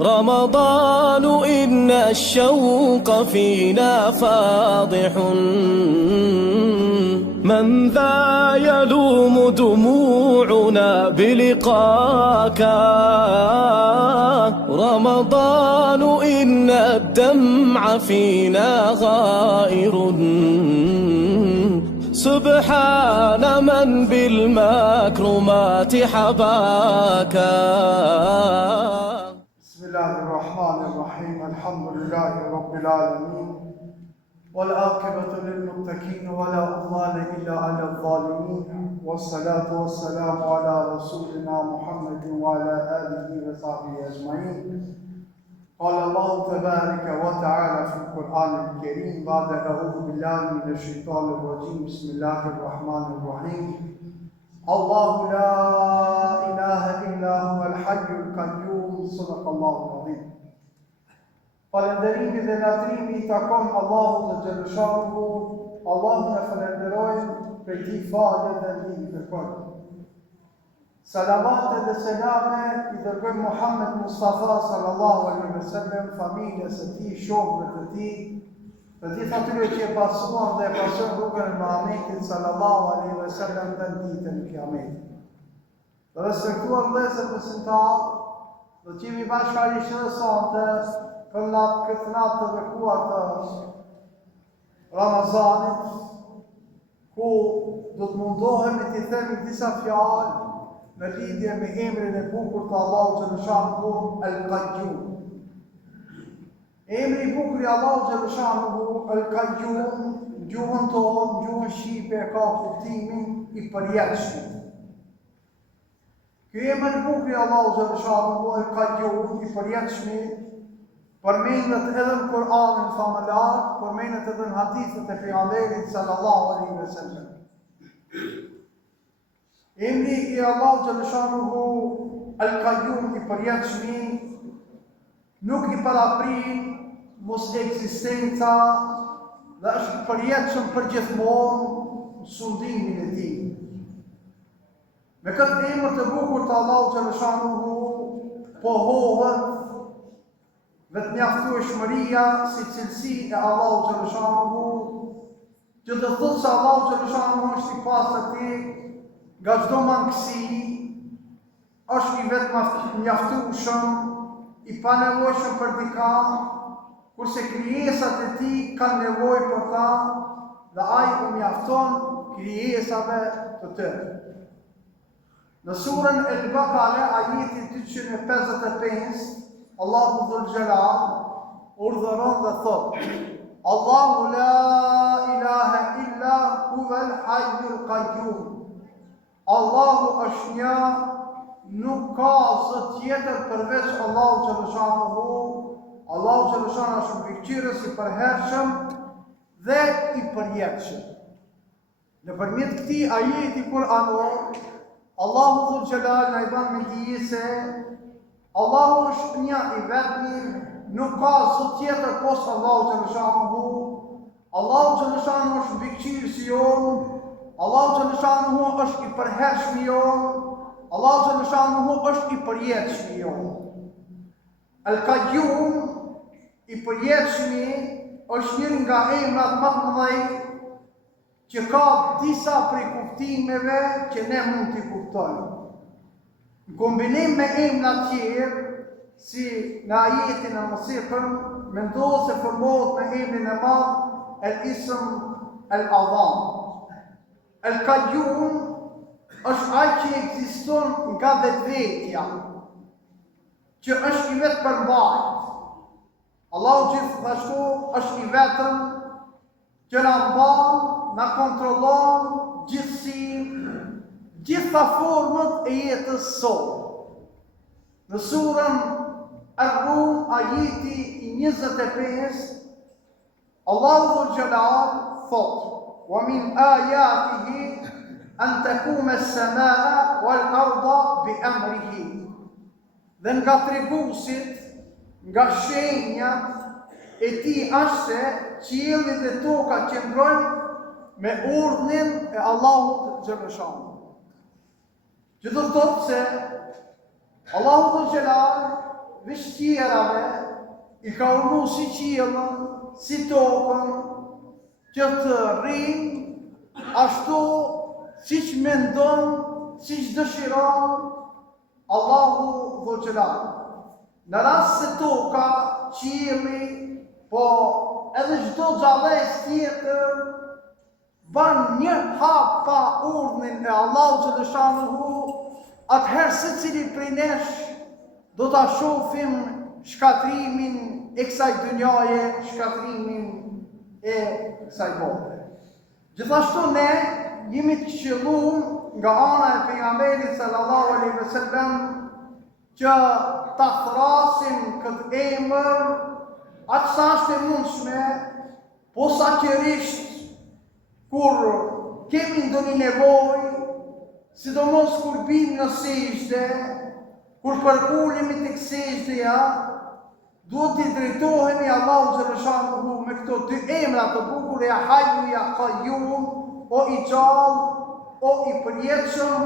رمضان إن الشوق فينا فاضح من ذا يلوم دموعنا بلقاك رمضان إن الدمع فينا غائر سبحان من بالمكرمات حباك. بسم الله الرحمن الرحيم الحمد لله رب العالمين والعاقبة للمتقين ولا عدوان إلا على الظالمين والصلاة والسلام على رسولنا محمد وعلى آله وصحبه أجمعين. قال الله تبارك وتعالى في القرآن الكريم بعد أعوذ بالله من الشيطان الرجيم بسم الله الرحمن الرحيم الله لا إله إلا هو الحي القيوم صدق الله العظيم. Falënderimi dhe latrimi I takon Allahut të Gjeleshanuhu, Allahun e falenderojmë për ti falë dhe ndihmë kërkojmë. Salavat dhe selame I dërgojmë Muhammed Mustafa sallallahu alaihi wasallam, familjes së tij, shokëve të tij, të gjithë atyre që e pasuan dhe e pasojnë rrugën e Muhammedit sallallahu alaihi wasallam dhe në ditën e Kiametit. Të respektuar vëllezër besimtar, do të jemi bashkërisht edhe sonte për këtë natë të bekuar të Ramazanit, ku do të mundohemi të themi disa fjalë në lidhje me emrin e bukur të Allahut Gjeleshanuhu El-Qayyum. Emri I bukur I Allahut Gjeleshanuhu El-Qayyum, në gjuhën tonë, në gjuhën shqipe ka kuptimin I përjetshëm. Ky emër I bukur I Allahut Gjeleshanuhu El-Qayyum I përjetshëm përmendet edhe në Kur'anin famëlar, përmendet edhe në hadithet e pejgamberit sallallahu alaihi wasallam. Emri I Allahut Gjeleshanuhu El-Qayyum I përjetshëm nuk I paraprin mos eksistenca dhe është I përjetshëm përgjithmonë në sundimin e tij. Me këtë emër të bukur të Allahut Gjeleshanuhu pohohet vetë mjaftueshmëria si cilësi e Allahut Gjeleshanuhu, që të thotë se Allahu Gjeleshanuhu është I pastërti nga çdo mangësi, është I vetë mjaftueshëm, I panevojshëm për dikë, kurse krijesat e tij kanë nevojë për ta dhe ai U mjafton krijesave të tjerë. Në surën El-Baqara, ajeti 255, Allahu Dhul Jalal urdhëron dhe thot: Allahu la ilaha illa huwal hayyul qayyum. Allahu është një, nuk ka zë tjetër përveç Allahu Gjeleshanuhu. Allahu Gjeleshanuhu është mbikëqyrës I përhershëm dhe I përjetshëm. Nëpërmjet këtij ajeti kuranor, Allahu Dhul Jalal na I bën me dije se Allahu është një I vetmi, nuk ka zot tjetër poshtë Allahu Gjeleshanuhu. Allahu Gjeleshanuhu është mbikëqyrësi jonë, Allahu Gjeleshanuhu është I përhershëm jonë, Allahu Gjeleshanuhu është I përjetshëm jonë. El-Qayyum I përjetshëm është një nga emrat më të mëdhenj që ka disa prej kuptimeve që ne mund t'i kuptojmë. Në kombinim me emra tjerë, si në ajetin e mësipën, mendohet se formohet me emrin e madh El-Ism El-Adham. El-Qayyum është ai që ekziston nga vetvetja, që është I vetë përmbajt. Allahu gjithashtu është I vetëm që na mban, na kontrollon gjithësinë, gjitha formët e jetës sot. Në surën Ar-Rum, ajeti I 25, Allahu Dhul Jalal thot: "Wa min ayatihi an takuma as-samaa wal-arda bi amrihi." Dhe nga treguesit, nga shenjat e tij është se qielli dhe toka qëndrojnë me urdhnin e Allahut Gjeleshanuhu. Që do të thotë se Allahu Dhul Jalal vështirave I ka urnu si qiellën, si tokën, që të rrinë ashtu siç mendon, siç dëshiron Allahu Dhul Jalal. Në rast se toka, qielli, po edhe çdo gjallëes tjetër ban një hap pa urdhnin e Allahu Xhaleshanuhu, atëherë secili prej nesh do ta shohim shkatrimin e kësaj dynjaje, shkatrimin e kësaj bote. Gjithashtu ne jemi të këshilluar nga ana e pejgamberit sallallahu alaihi wasallam që ta thrasim këtë emër atë sa është e mundshme, posaçërisht kur kemi ndonjë nevojë, sidomos kur bim në sejdë, kur përkulemi tek sejdëja, duhet të drejtohemi Allahu Xhaleshanuhu me këto dy emra të bukur e Hayyu ya Qayyum, o I gjallë, o I përjetshëm,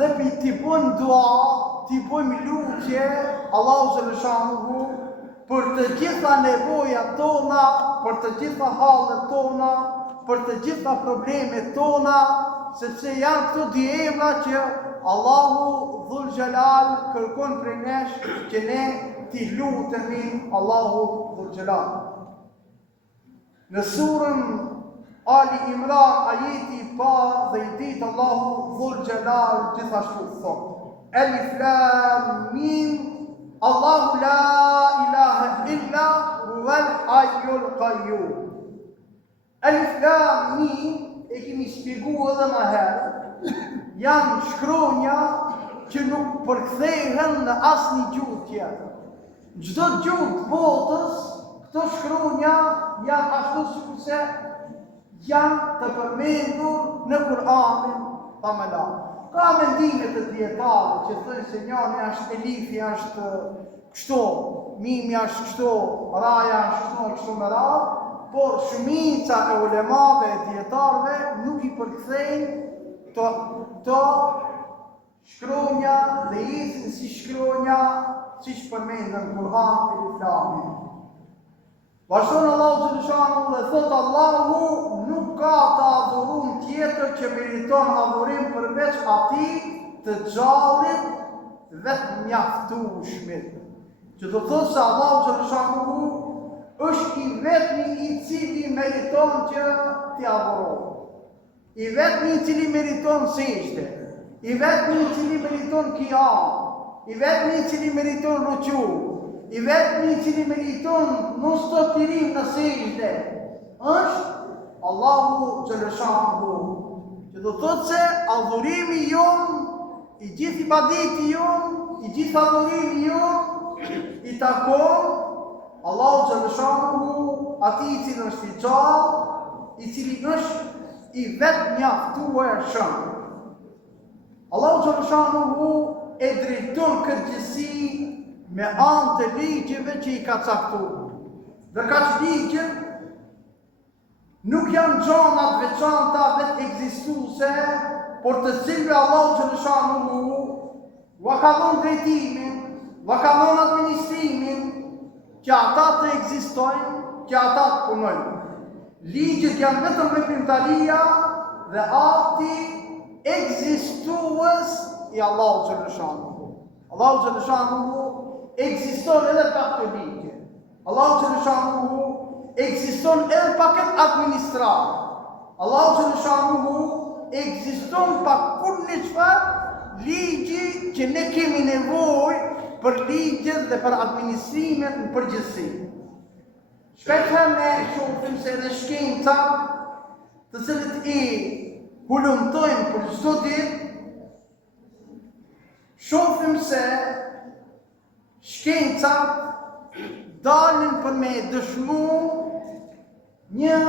dhe t'i bëjmë dua, t'i bëjmë lutje Allahu Xhaleshanuhu për të gjitha nevojat tona, për të gjitha hallet tona, për të gjitha problemet tona, sepse janë këto dy emra që Allahu Dhul Jalal kërkon prej nesh që ne t'i lutemi Allahu Dhul Jalal. Në surën Ali Imran, ajeti I parë dhe I dytë, Allahu Dhul Jalal gjithashtu thotë: Alif Lam Mim, Allahu la ilaha illa huwal hayyul qayyum. Alif Lam Mim e kemi shpjeguar edhe më herë, janë shkronja që nuk përkthehen në asnjë gjuhë tjetër. Çdo gjuhë të botës, këto shkronja janë ashtu sikurse janë të përmendur në Kur'anin famëlar. Ka mendime të dietarëve që thonë se njëri është elifi, është kështu, mimi është kështu, raja është kështu me radhë, por shumica e ulemave e dietarëve nuk I përkthejnë to shkronja dhe jesin si shkronja siç përmenden në Kur'an e Islamit. Vazhdon Allahu Xhaleshanuhu dhe thot: Allahu nuk ka të adhurum tjetër që meriton adhurim përveç atij të gjallit vetë mjaftueshmit. Që do thotë se Allahu Xhaleshanuhu është I vetmi I cili meriton që t'i adhurohet. I vetmi I cili meriton sejdë, I vetmi I cili meriton qiyam, I vetmi I cili meriton ruku, I vetmi I cili meriton mos të tirim në sejdë, është Allahu Xhaleshanuhu. Që do thotë se adhurimi jon, I gjithë ibadeti jon, I gjithë adhurimi jon I takon Allahu Xhaleshanuhu, atij I cili është I gjallë, I cili është I vetë mjaftueshëm. Allahu Xhaleshanuhu e drejton këtë gjësi me anë të ligjeve që I ka caktuar. Dhe kaq ligje nuk janë gjonat veçanta vetë ekzistuese, por të cilëve Allahu Xhaleshanuhu ua ka dhënë drejtimin, ua ka dhënë administrimin, që ata të ekzistojnë, që ata të punojnë. Ligjet janë vetëm veprimtaria dhe akti ekzistues I Allahu Xhaleshanuhu. Allahu Xhaleshanuhu ekziston edhe pa këto ligje. Allahu Xhaleshanuhu ekziston edhe pa këtë administrat. Allahu Xhaleshanuhu ekziston pa kurrë çfarë ligji që ne kemi nevojë për ligjet dhe për administrimin në përgjithësi. Shpejtëherë ne shohim se edhe shkenca, të cilët I hulumtojnë për çdo ditë, shohim se shkencat dalin për me dëshmu një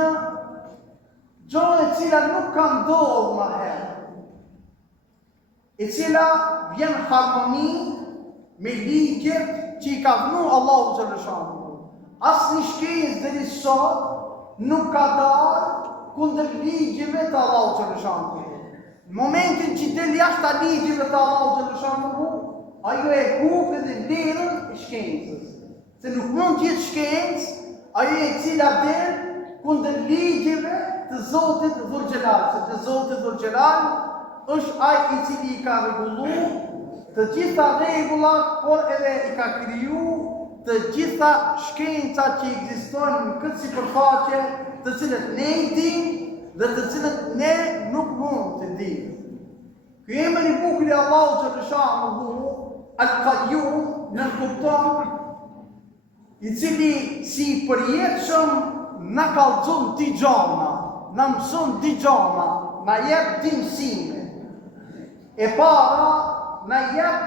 gjë e cila nuk ka ndodhur më herë, e cila vjen harmoni me ligjet që I ka dhënë Allahu Xhaleshanuhu. Asnjë shkencë deri sot nuk ka dalë kundër ligjeve të Allahu Xhaleshanuhu. Në momentin që del jashtë ligjeve të Allahu Xhaleshanuhu, ajo e kupton dhe vlerën e shkencës. Se nuk mund të jetë shkencë ajo e cila del kundër ligjeve të Zotit Dhul Xhelal, se të Zoti Dhul Xhelal është ai i cili i ka rregulluar të gjitha rregullat, por edhe i ka kriju të gjitha shkencat që ekzistojnë në këtë sipërfaqe, të cilët ne i dimë dhe të cilët ne nuk mund të dimë. Ky emër i bukur i Allahut xhaleshanuhu Al-Qayyum në kupton i cili si i përjetshëm na kallëzon ti gjama, na mëson ti gjama, na jep ti mësime. E para na jep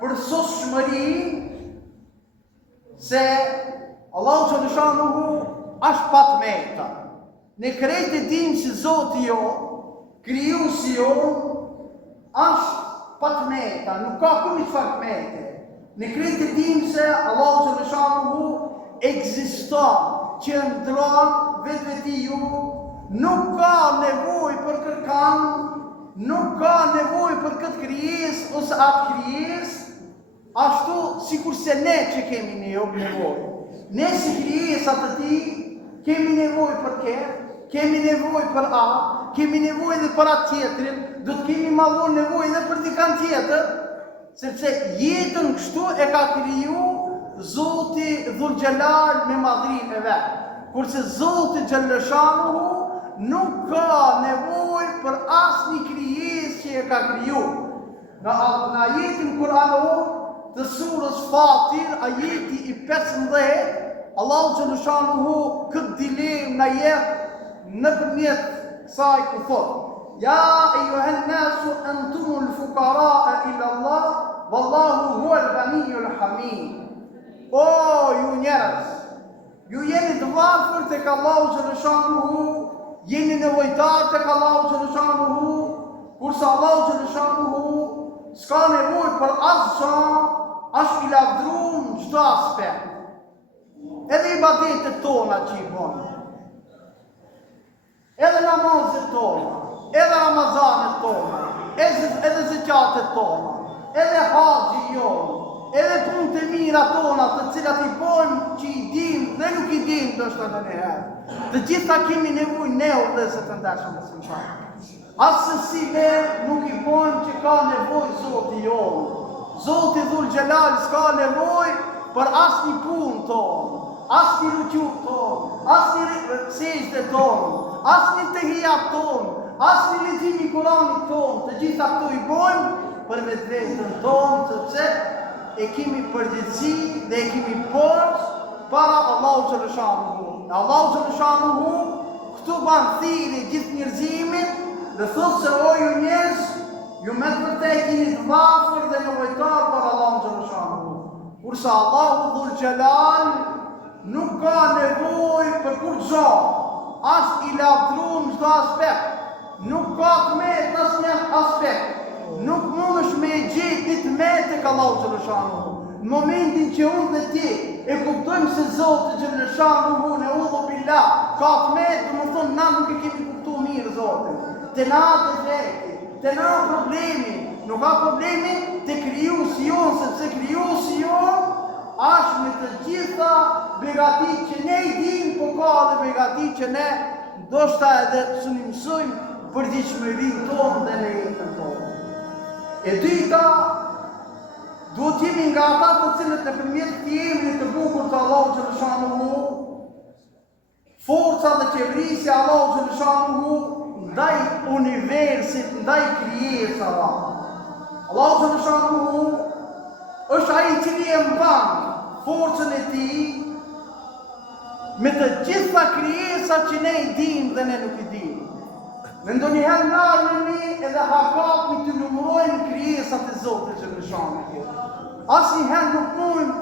përsosshmëri se Allahu xhaleshanuhu është patmeta. Ne krejt e dim se Zoti jo, krijuesi jo, është patmeta, nuk ka kurrë çfarë tmete. Ne krejt e dim se Allahu xhaleshanuhu ekziston, qëndron vetveti ju, nuk ka nevojë për kërkan, nuk ka nevojë për këtë krijesë ose atë krijesë, ashtu sikur se ne që kemi nevojë. Ne si krijesa të tij kemi nevojë për këtë, kemi nevojë për atë, kemi nevojë edhe për atë tjetrin, do të kemi më vonë nevojë edhe për dikant tjetër, sepse jetën kështu e ka kriju Zoti Dhul Xhelal me madhrinë e vet. Kurse Zoti xhaleshanuhu nuk ka nevojë për asnjë krijesë që e ka kriju. Në ajetin kuranor të surës Fatir, ajeti i 15, Allahu xhaleshanuhu këtë dilemë na jep nëpërmjet kësaj ku thotë: Ja eyyuhan nasu antumul fuqara ila Allah wallahu huwal ghaniyyul hamid. O ju njerëz, ju jeni të varfër tek Allahu xhaleshanuhu, jeni nevojtar tek Allahu xhaleshanuhu, kurse Allahu xhaleshanuhu s'ka nevojë për asgjë, është i lavdruar në çdo aspekt. Edhe ibadetet tona që i bëjmë, edhe namazet tona, edhe Ramazanet tona, edhe zekatet tona, edhe haxhi jonë, edhe punët e mira tona të cilat i bëjmë që i dim, ne nuk i dim ndoshta ndonjëherë. Të gjitha kemi nevojë ne udhëzë të ndershëm besimtar. Asësi ne nuk i bëjmë që ka nevojë Zoti jonë. Zoti Dhul Xhelal s'ka nevojë për asnjë punë tonë, asnjë rukû tonë, asnjë sejdë tonë, asnjë tehiyat tonë, asnjë lexim i Kuranit tonë. Të gjitha këto i bëjmë për vetveten tonë, sepse e kemi përgjegjësi dhe e kemi portë para Allahu xhaleshanuhu. Allahu xhaleshanuhu këtu ban thirrje gjithë njerëzimin dhe thotë se o ju njerëz, ju me të vërtetë jeni të varfër dhe nevojtar për Allahu xhaleshanuhu. Kurse Allahu Dhul Xhelal nuk ka nevojë për kurrë, është i lavdruar në çdo aspekt, nuk ka tmet në asnjë aspekt. Nuk mundesh me gjetë një tmet tek Allahu xhaleshanuhu. Në momentin që unë dhe ti e kuptojmë se Zoti xhaleshanuhu ne udhu billah ka tmet, do të thonë na nuk e kemi kuptuar mirë Zotin. Te na defekti, te na problemi, nuk ka problemi te krijuesi jon, sepse krijuesi jon është me të gjitha begatit që ne i dim, po ka edhe begatit që ne ndoshta edhe s'u mësojmë përgjithshmërinë tonë dhe në jetën tonë. E dyta, duhet jemi nga ata të cilët nëpërmjet këtij emri të bukur të Allahu xhaleshanuhu, forca dhe qeverisja e Allahu xhaleshanuhu ndaj universit, ndaj krijesave. Allahu xhaleshanuhu është ai i cili e mban forcën e tij me të gjitha krijesat që ne i dimë dhe ne nuk i dimë. Në ndonjëherë ndarëmi edhe hakapmi të numërojmë krijesat e Zotit xhaleshanuhu. Asnjëherë nuk mundem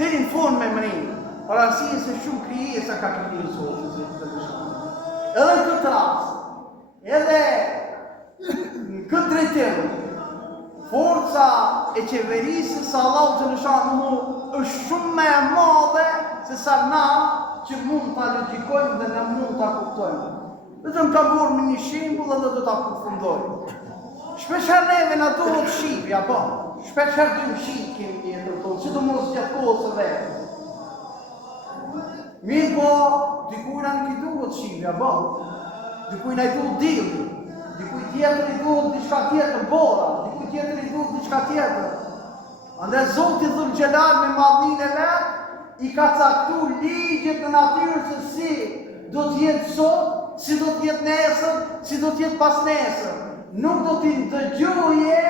deri në fund me mrinë, për arsye se shumë krijesa ka kriju Zoti xhaleshanuhu. Edhe në këtë rast, edhe në këtë drejtim, forca e qeverisë së Allahu xhaleshanuhu është shumë më e madhe se sa na që mund ta logjikojmë dhe ne mund ta kuptojmë. Vetëm ta morëm një shembull dhe do ta përfundojmë. Shpeshherë neve na duhet shipja, po. Shpeshherë dy ship kemi në jetën tonë, sidomos gjatë kohës së vetë. Mirë po, dikujna nuk I duhet shqipja, bo. Dikujna I duhet dilë, dikuj tjetër I duhet diçka tjetër, bora, dikuj tjetër I duhet diçka tjetër. Andaj Zoti Dhul Gjelal me madhninë e vet I ka caktuar ligjet në natyrë se si do të jetë sot, si do të jetë nesër, si do të jetë pas nesër. Nuk do t'i dëgjoje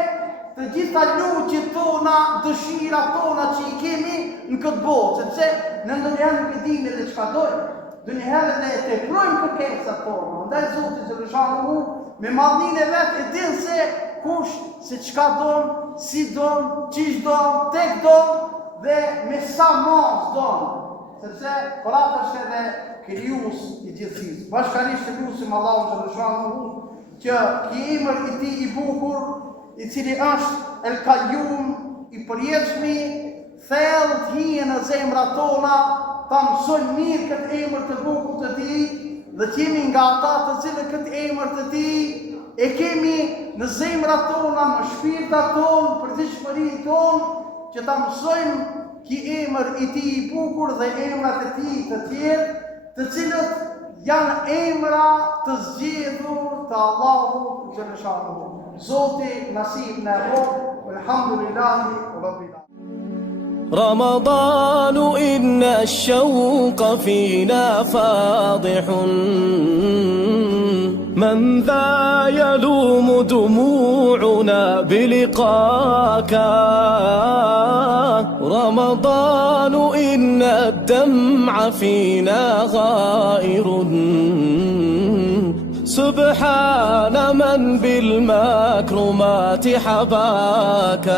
të gjitha luqjet tona, dëshirat tona që I kemi në këtë botë, sepse në ndonjëherë nuk e dimë edhe çka dojmë. Ndonjëherë ne e teprojmë kërkesat tona. Andaj Zoti Xhaleshanuhu me madhninë e vet e din se kush se çka don, si don, çish don, tek don dhe me sa mos don. Sepse për atë është edhe krijues I gjithësisë. Bashkërisht e lutim Allahun Xhaleshanuhu që ki emër I Tij I bukur, I cili është El Qayyum I përjetshmi, thellë të hije në zemrat tona, ta mësojmë mirë këtë emër të bukur të Tij dhe të jemi nga ata të cilët këtë emër të Tij e kemi në zemrat tona, në shpirtat tonë, për dëshmërinë tonë, që ta mësojmë ki emër I Tij I bukur dhe emrat e Tij të tjerë, të cilët janë emra të zgjedhur të Allahut Xhaleshanuhu. Zoti nasib në rrugë, elhamdulillahi rabbil alamin. رمضان إن الشوق فينا فاضح من ذا يلوم دموعنا بلقاك رمضان إن الدمع فينا غائر سبحان من بالمكرمات حباك